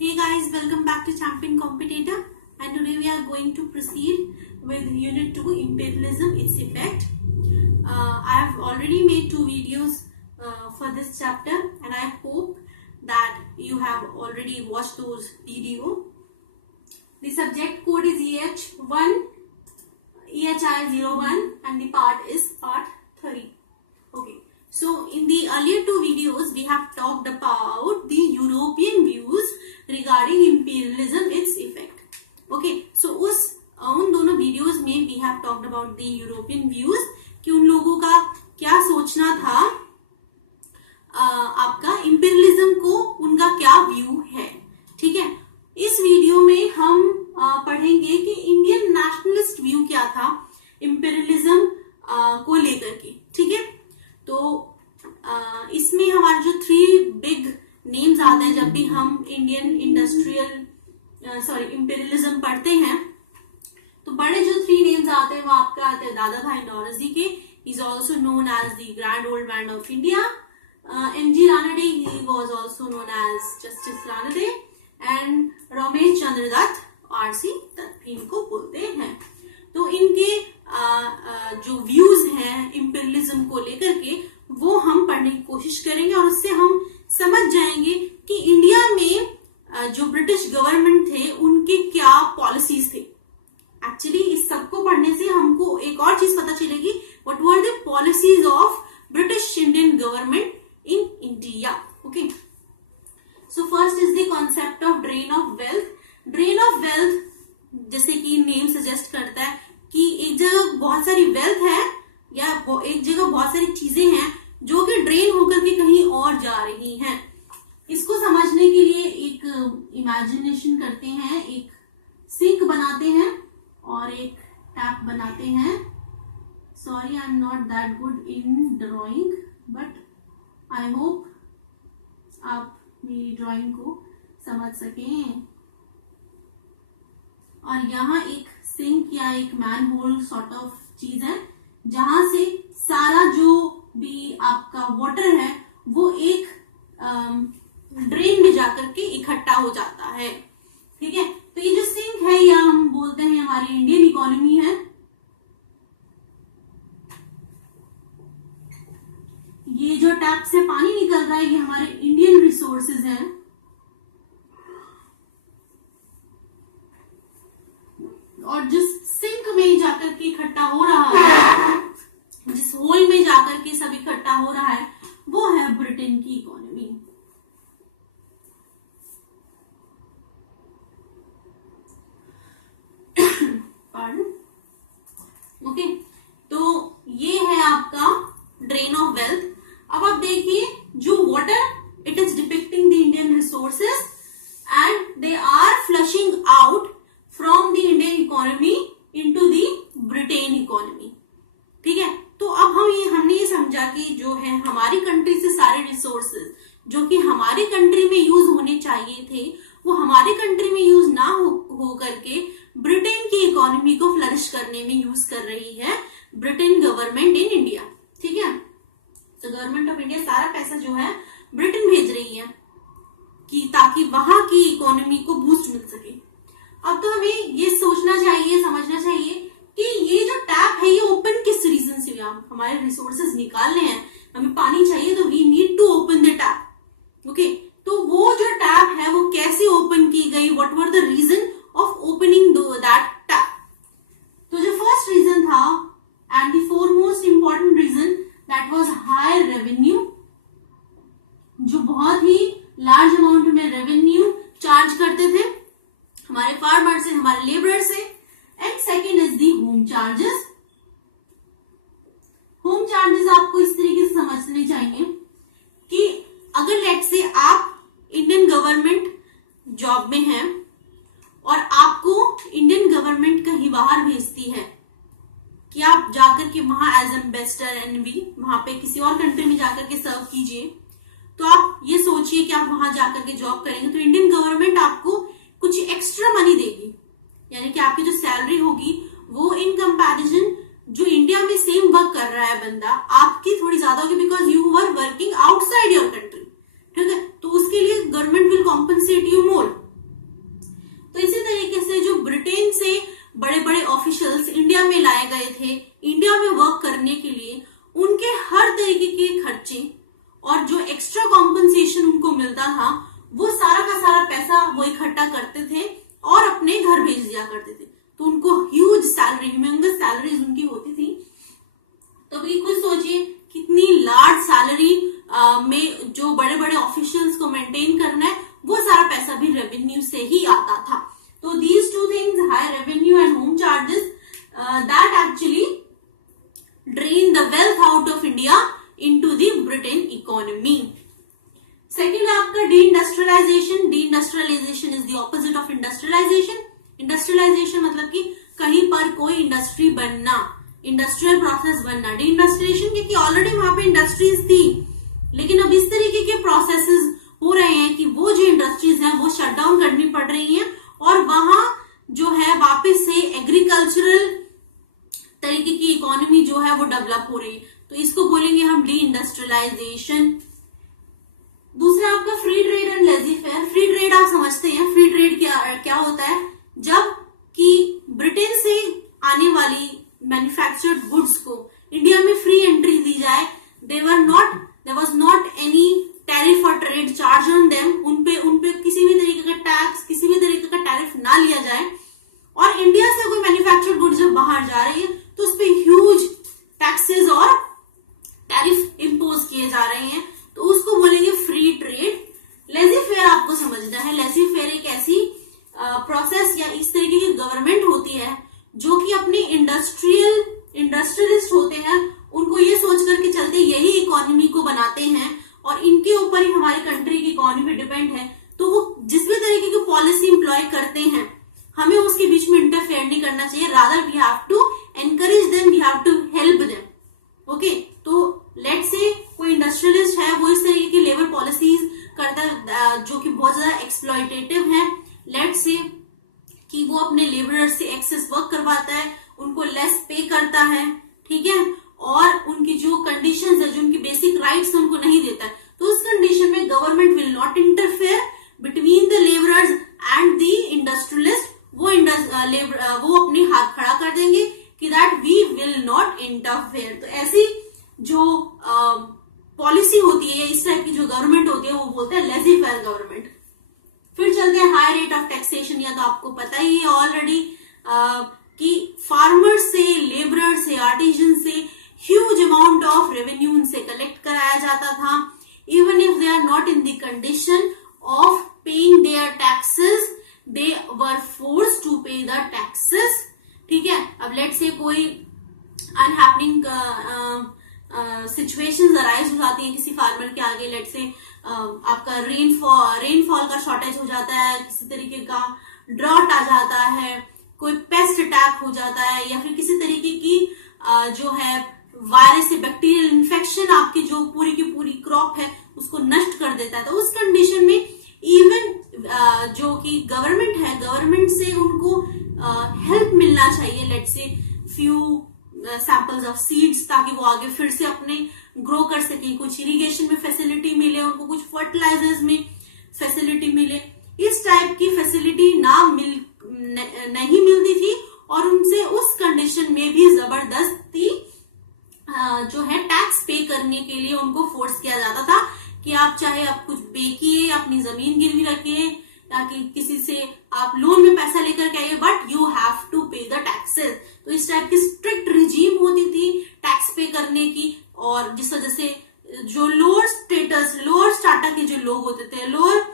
Hey guys, welcome back to Champion Competitor, and today we are going to proceed with Unit 2 Imperialism, its effect. I have already made 2 videos for this chapter, and I hope that you have already watched those videos. The subject code is EHI-01 and the part is part 3. Okay. So in the earlier 2 videos, we have talked about the European views regarding imperialism, its effect. Okay, so उन दोनों videos में we have talked about the European views कि उन लोगों का क्या सोचना था, आपका imperialism को उनका क्या view है. ठीक है, इस वीडियो में हम पढ़ेंगे कि इंडियन नेशनलिस्ट व्यू क्या था imperialism को लेकर के. ठीक है, तो इसमें हमारे जो 3 बिग नेम्स आते हैं जब भी हम इंडियन इंपेरियलिज्म पढ़ते हैं, तो बड़े जो 3 नेम्स आते हैं वो आपके आते हैं दादा भाई नौरोजी के. Is also known as the grand old man of India. MG Ranade, he was also known as justice Ranade, and Ramesh Chandra Dutt, RC Dutt भी इनको बोलते हैं. तो इनके जो व्यूज हैं इंपेरियलिज्म को लेकर के वो हम पढ़ने की कोशिश करेंगे और उससे हम समझ जाएंगे कि इंडिया में जो ब्रिटिश गवर्नमेंट थे उनके क्या पॉलिसीज थे. एक्चुअली इस सबको पढ़ने से हमको एक और चीज पता चलेगी, what were the policies of British Indian government in India. Okay, so first is the concept of drain of wealth. Drain of wealth जैसे कि नेम सजेस्ट करता है कि एक जगह बहुत सारी वेल्थ है या एक जगह बहुत सारी चीजें हैं जो कि ड्रेन होकर के कहीं और जा रही हैं. इसको समझने के लिए एक इमेजिनेशन करते हैं, एक सिंक बनाते हैं और एक टैप बनाते हैं. Sorry, I am not that good in drawing, but I hope आप मेरी ड्राइंग को समझ सकें. और यहाँ एक सिंक या एक मैन होल सॉर्ट ऑफ चीज है जहां से सारा जो भी आपका वाटर है वो एक ड्रेन में जाकर के इकट्ठा हो जाता है. ठीक है, तो ये जो सिंक है या हम बोलते हैं हमारी इंडियन इकोनॉमी है, ये जो टैप से पानी निकल रहा है ये हमारे इंडियन रिसोर्सेज हैं. और जिस सिंक में जाकर के इकट्ठा हो रहा है, जिस होल में जाकर के सब इकट्ठा हो रहा है, वो है ब्रिटेन की इकोनॉमी. ओके, तो ये है आपका ड्रेन ऑफ वेल्थ. अब आप देखिए जो water, it is depicting the Indian resources and they are flushing out from the Indian economy into the Britain economy. ठीक है, तो अब हमने ये समझा कि जो है हमारी कंट्री से सारे रिसोर्सेज जो कि हमारी कंट्री में यूज होने चाहिए थे वो हमारी कंट्री में यूज ना हो करके ब्रिटेन की इकोनॉमी को फ्लरिश करने में यूज कर रही है ब्रिटेन गवर्नमेंट इन इंडिया. ठीक है, तो गवर्नमेंट ऑफ इंडिया सारा पैसा जो है ब्रिटेन भेज रही है कि ताकि वहां की इकोनॉमी को बूस्ट मिल सके. अब तो हमें ये सोचना चाहिए, समझना चाहिए कि ये जो टैप है ये ओपन किस रीजन से हुआ. हमारे रिसोर्सेज निकालने हैं, हमें पानी चाहिए, तो we need to open the tap. Okay, तो वो जो टैप है वो कैसे ओपन की गई, what were the reason of opening that tap. तो जो फर्स्ट रीजन था and the foremost important reason, that was high revenue, जो बहुत ही लार्ज अमाउंट में रेवेन्यू चार्ज करते थे हमारे फार्मर से, हमारे लेबर से. And second is the home charges. Home charges आपको इस तरीके से समझने चाहिए कि अगर लेट से आप इंडियन गवर्नमेंट जॉब में हैं और आपको इंडियन गवर्नमेंट कहीं बाहर भेजती है कि आप जाकर के वहां एज एम्बेसडर एनवी वहां पे किसी और कंट्री में जाकर के सर्व कीजिए, तो आप ये सोचिए कि आप वहां जाकर के जॉब करेंगे तो इंडियन गवर्नमेंट आपको कुछ एक्स्ट्रा मनी देगी, यानी कि आपकी जो सैलरी होगी वो इन कंपैरिजन जो इंडिया में सेम वर्क कर रहा है बंदा, आपकी थोड़ी ज्यादा होगी because you were working outside your country. ठीक है, तो उसके लिए government will compensate you more. में लाए गए थे इंडिया में वर्क करने के लिए, उनके हर तरीके के खर्चे और जो एक्स्ट्रा कॉम्पनसेशन उनको मिलता था वो सारा का सारा पैसा वो इकट्ठा करते थे और अपने घर भेज दिया करते थे। तो उनको ह्यूज सैलरी, ह्यूमंगस सैलरीज उनकी होती थी। तो अभी खुद सोचिए कितनी लार्ज सैलरी में जो बड़े बड़े ऑफिशियल्स को मेंटेन करना है, वो सारा पैसा भी रेवेन्यू से ही आता था। तो these two things, high revenue and home charges, that actually drain the wealth out of India into the Britain economy. Second है आपका deindustrialization. Deindustrialization is the opposite of industrialization. Industrialization मतलब कि कहीं पर कोई industry बनना, industrial process बनना। Deindustrialization क्योंकि ऑलरेडी वहां पे इंडस्ट्रीज थी, लेकिन अब इस तरीके के प्रोसेसेस हो रहे हैं कि वो जो इंडस्ट्रीज हैं वो शट डाउन करनी पड़ रही हैं और वहां जो है वापस से एग्रीकल्चरल तरीके की इकोनॉमी जो है वो डेवलप हो रही है। तो इसको बोलेंगे हम डी इंडस्ट्रियलाइजेशन। दूसरा आपका free trade and laissez faire. Free trade आप समझते हैं, फ्री ट्रेड क्या होता है, जब कि ब्रिटेन से आने वाली मैन्युफैक्चर्ड गुड्स को इंडिया में फ्री एंट्री दी जाए। There was not any tariff और ट्रेड चार्ज ऑन देम। उनपे किसी भी तरीके का टैक्स, किसी भी तरीके का टैरिफ ना लिया जाए। और इंडिया से कोई मैन्युफैक्चर्ड गुड्स जब बाहर जा रही है तो उस पर ह्यूज टैक्सेस और टैरिफ इम्पोज किए जा रहे हैं, तो उसको बोलेंगे फ्री ट्रेड। लेजी फेयर आपको समझना है, लेजी फेयर एक ऐसी प्रोसेस या इस तरीके की गवर्नमेंट होती है जो कि अपने इंडस्ट्रियलिस्ट होते हैं, उनको ये सोच करके चलते यही इकोनॉमी को बनाते हैं और इनके ऊपर ही हमारी कंट्री की इकोनॉमी डिपेंड है। तो वो जिस भी तरीके की पॉलिसी इंप्लॉय करते हैं, हमें उसके बीच में इंटरफेयर नहीं करना चाहिए। Rather we have to encourage them, we have to help them. Okay, तो लेट्स से कोई इंडस्ट्रियलिस्ट है, वो इस तरीके की लेबर पॉलिसीज करता है जो कि बहुत ज्यादा एक्सप्लॉयटेटिव है। लेट्स से कि वो अपने लेबरर से एक्सेस वर्क करवाता है, उनको लेस पे करता है, ठीक है, और उनकी जो कंडीशंस है, जो उनकी बेसिक राइट्स है, उनको नहीं देता है। तो उस कंडीशन में government will not interfere between the labourers and the industrialist. वो अपने हाथ खड़ा कर देंगे कि that we will not interfere. तो ऐसी जो पॉलिसी होती है, इस टाइप की जो गवर्नमेंट होती है, वो बोलते हैं लेजी फेयर गवर्नमेंट। फिर चलते हैं हाई रेट ऑफ टैक्सेशन। या तो आपको पता ही है ऑलरेडी कि फार्मर से, लेबरर से, आर्टिजन से ह्यूज अमाउंट ऑफ रेवेन्यू उनसे कलेक्ट कराया जाता था, even if they are not in the condition of paying their taxes, they were forced to pay the taxes. ठीक है, अब लेट्स से कोई अनहैपनिंग सिचुएशंस अराइज हो जाती है किसी फार्मर के आगे। लेट्स से आपका रेनफॉल का शॉर्टेज हो जाता है, किसी तरीके का ड्रॉट आ जाता है, कोई पेस्ट अटैक हो जाता है, या फिर किसी तरीके की जो है वायरस से बैक्टीरियल इन्फेक्शन आपकी जो पूरी की पूरी क्रॉप है उसको नष्ट कर देता है। तो उस कंडीशन में इवन जो कि गवर्नमेंट है, गवर्नमेंट से उनको हेल्प मिलना चाहिए। Let's say few samples of seeds, ताकि वो आगे फिर से अपने ग्रो कर सके, कुछ इरिगेशन में फैसिलिटी मिले उनको, कुछ फर्टिलाइजर्स में फैसिलिटी मिले। इस टाइप की फैसिलिटी नहीं मिलती थी और उनसे उस कंडीशन में भी जबरदस्ती जो है टैक्स पे करने के लिए उनको फोर्स किया जाता था कि आप चाहे आप कुछ बेचिए, अपनी जमीन गिरवी रखिए, ताकि किसी से आप लोन में पैसा लेकर के आइए, but you have to pay the taxes. तो इस टाइप की स्ट्रिक्ट रिजीम होती थी टैक्स पे करने की, और जिस वजह से जो लोअर स्टाटा के जो लोग होते थे, लोअर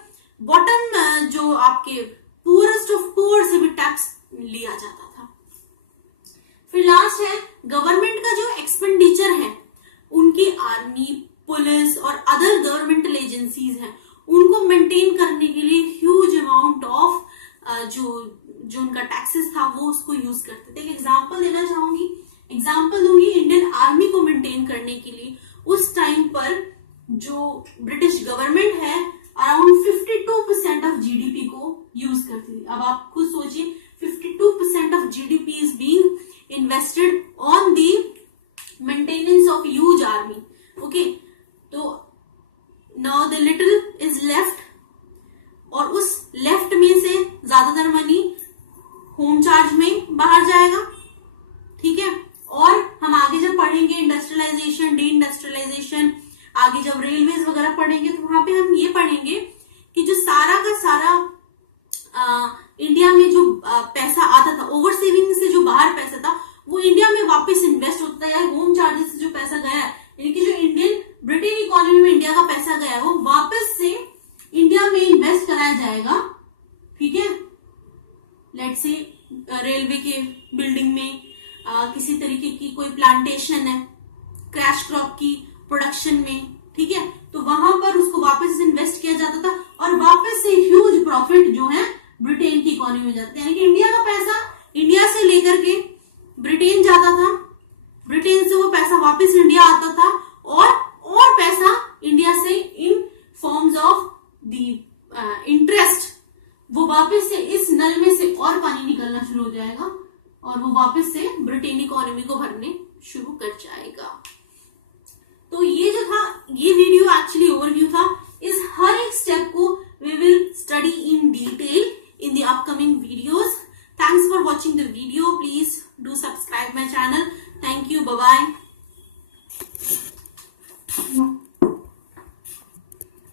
बॉटम जो आपके पुअरेस्ट ऑफ पुअर से भी टैक्स लिया जाता था। फिर लास्ट है गवर्नमेंट का जो एक्सपेंडिचर है, उनकी आर्मी, पुलिस और अदर गवर्नमेंटल एजेंसीज हैं, उनको मेंटेन करने के लिए ह्यूज अमाउंट ऑफ जो उनका टैक्सेस था वो उसको यूज करते थे। एक एग्जांपल देना चाहूंगी, एग्जांपल दूंगी इंडियन आर्मी को मेंटेन करने के लिए उस टाइम पर जो ब्रिटिश गवर्नमेंट है अराउंड 52% ऑफ जीडीपी को यूज करती थी। अब आप खुद सोचिए 52% of GDP is being invested on the maintenance of huge army. Okay, तो now the little is left, और उस लेफ्ट में से ज्यादातर मनी होम चार्ज में बाहर जाएगा। ठीक है, बनाया जाएगा, ठीक है, लेट्स से रेलवे के बिल्डिंग में, किसी तरीके की कोई प्लांटेशन है, क्रैश क्रॉप की प्रोडक्शन में, ठीक है, तो वहां पर उसको वापस इन्वेस्ट किया जाता था और वापस से ह्यूज प्रॉफिट जो है ब्रिटेन की इकोनॉमी में जाता था। यानी कि इंडिया का पैसा इंडिया से लेकर के ब्रिटेन जाता था, ब्रिटेन से वो पैसा वापस इंडिया आता था और पैसा इंडिया से इन फॉर्म्स ऑफ द इंटरेस्ट वो वापस से इस नल में से और पानी निकलना शुरू हो जाएगा और वो वापस से ब्रिटेन इकोनॉमी को भरने शुरू कर जाएगा। तो ये जो था, ये वीडियो एक्चुअली ओवरव्यू था